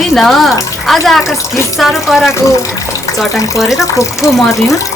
होइन आज आकाश के साह्रो कराको चटाङ परेर खोक्को मर्ने हुन्।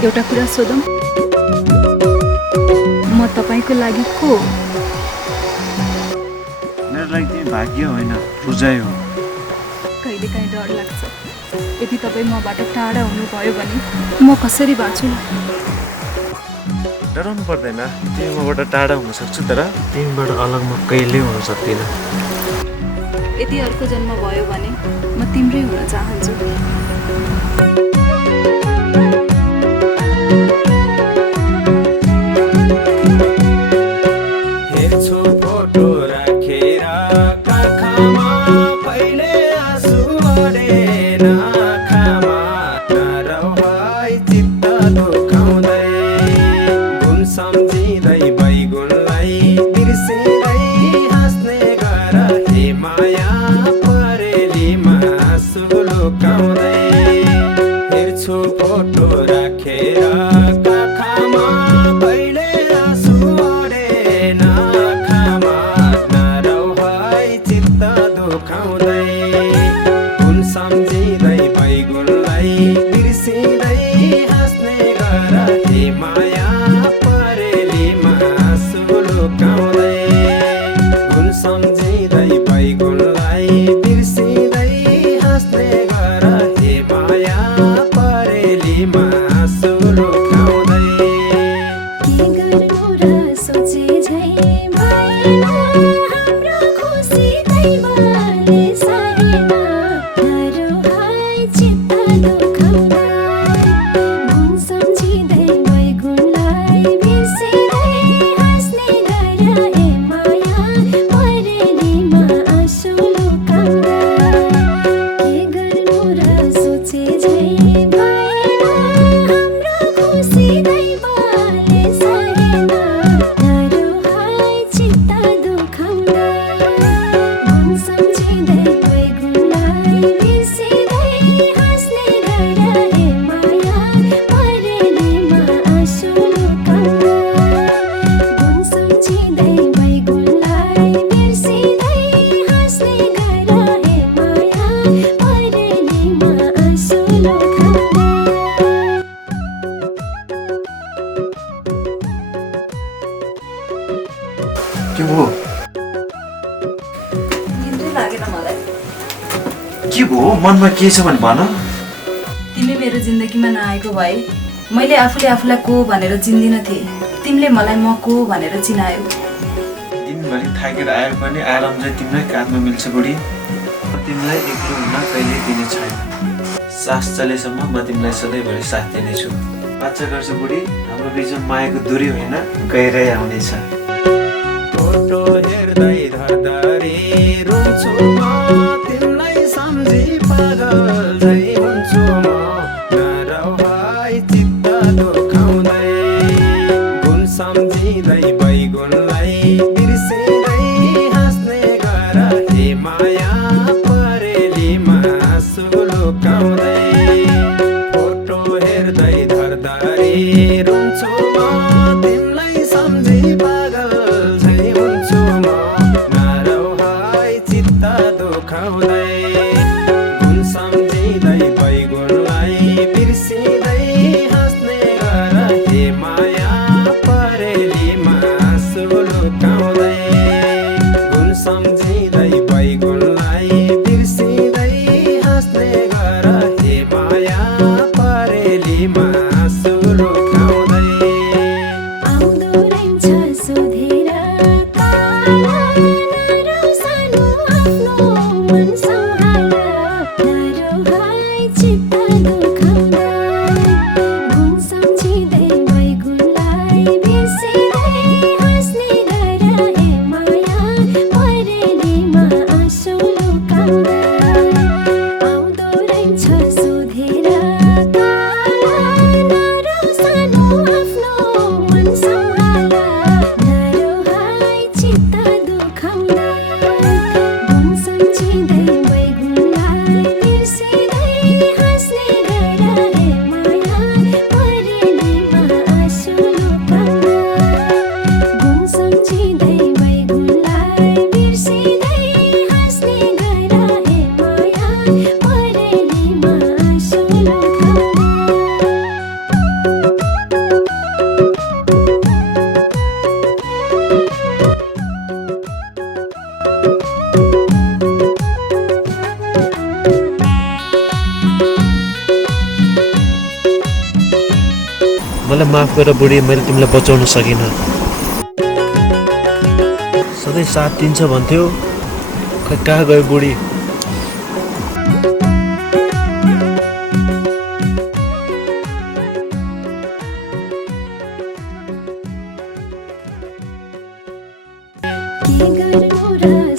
एउटा कुरा सोधौँ, म तपाईको लागि को हो? मेरो लागि चाहिँ भाग्य होइन, पूजै हो। कहिलेकाहीँ डर लाग्छ, यदि तपाईँ मबाट टाढा हुनुभयो भने म कसरी बाँच्छु? डराउनु पर्दैन, तिमी मबाट टाढा हुन सक्छु, तर तिमीबाट अलग म कहिल्यै हुन सक्दिनँ। यदि अर्को जन्म भयो भने म तिम्रै हुन चाहन्छु। के भयो निन्द्रै लागेन मलाई। के भयो मनमा के छ भने भन। तिमी मेरो जिन्दगीमा नआएको भए मैले आफूले आफूलाई को भनेर चिन्दिनँ थिएँ। तिमीले मलाई म को भनेर चिनायौ। दिनभरि थाकेर आयो पनि आराम चाहिँ तिमीलाई काँधमा मिल्छ बुढी। तिमीलाई एक्लो हुन कहिले दिने छैन। सास चलेसम्म म तिमीलाई सधैँभरि साथ दिनेछु। बाचा गर्छु बुढी, हाम्रो बिचमा मायाको दूरी होइन गहिरै आउनेछ। फोटो हेर्दै धर्दै रुन्छु म, तिमीलाई सम्झी पागल झै हुन्छु म। नरौ है चित्त दुखाउँदै, गुण सम्झिँदै बैगुणलाई बिर्सिँदै हाँस्ने गर हे माया परेलीमा आँसु लुकाउँदै। फोटो हेर्दै धर्दै रुन्छु म, तिमीलाई सम्झी पागल झै हुन्छु म। नरौ है चित्त दुखाउँदै, गुण सम्झिँदै बैगुणलाई बिर्सिँदै हाँस्ने गर हे माया परेलीमा आँसु लुकाउँदै। गुण सम्झिँदै बैगुणलाई बिर्सिँदै हाँस्ने गर हे माया परेलीमा आँसु लुकाउँदै। आउँदो रहन्छ सोधेर काला, नरौ सानो आफ्नो मन सम्हाल। नरौ है चित्त दुखाउँदै, गुण सम्झिँदै बैगुणलाई बिर्सिँदै हाँस्ने गर हे माया परेलीमा आँसु लुकाउँदै। आउँदो रहन्छ सोधेर काला, नरौ सानो आफ्नो मन सम्हाल। नरौ है चित्त दुखाउँदै, गुण सम्झिँदै बैगुणलाई बिर्सिँदै हाँस्ने गर हे माया परेलीमा आँसु लुकाउँदै। गुण सम्झिँदै बैगुणलाई बिर्सिँदै हाँस्ने गर हे माया परेलीमा आँसु मलाई माफ गर बुढी, मैले तिमीलाई बचाउन सकिनँ। सधैँ साथ दिन्छ भन्थ्यो, खै कहाँ गयो बुढी। के गर्नु र